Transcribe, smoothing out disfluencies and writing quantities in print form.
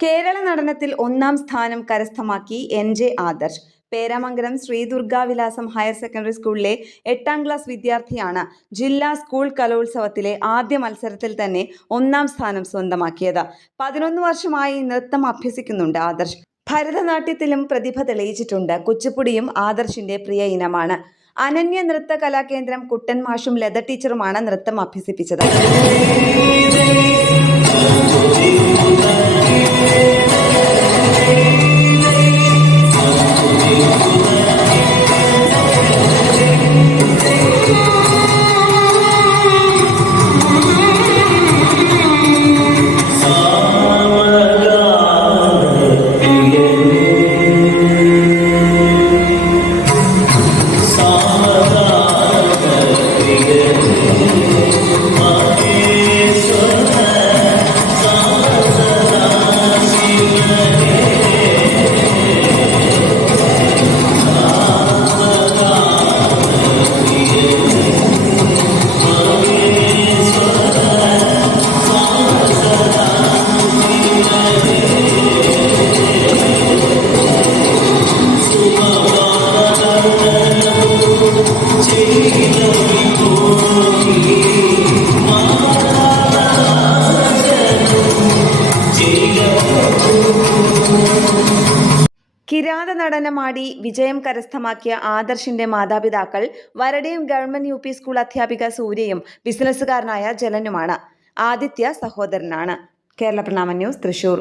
കേരള നടനത്തിൽ 1ാം സ്ഥാനം കരസ്ഥമാക്കി NJ Adarsh. Peramangalam Shri Durgavilasam higher secondary സ്കൂളിലെ 8ാം ക്ലാസ് വിദ്യാർത്ഥിയാണ് ജില്ലാ സ്കൂൾ കലോത്സവത്തിലെ ആദ്യ മത്സരത്തിൽ തന്നെ 1ാം സ്ഥാനം സ്വന്തമാക്കിയത്. 11 വർഷമായി നൃത്തം അഭ്യസിക്കുന്നുണ്ട് ആദർശ്. ഭരതനാട്യത്തിലും പ്രതിഭ തെളിയിച്ചിട്ടുണ്ട്. കുച്ചിപ്പുടിയും ആദർശിന്റെ പ്രിയ ഇനമാണ്. അനന്യ നൃത്ത കലാകേന്ദ്രം കുട്ടൻ മാഷും ലത ടീച്ചറുമാണ് നൃത്തം അഭ്യസിപ്പിച്ചത്. കിരാത നടനമാടി വിജയം കരസ്ഥമാക്കിയ ആദർശിന്റെ മാതാപിതാക്കൾ വരടയം ഗവൺമെന്റ് UP സ്കൂൾ അധ്യാപിക സൂര്യയും ബിസിനസ്സുകാരനായ ജലനുമാണ്. ആദിത്യ സഹോദരനാണ്. കേരള പ്രണാമ ന്യൂസ്, തൃശൂർ.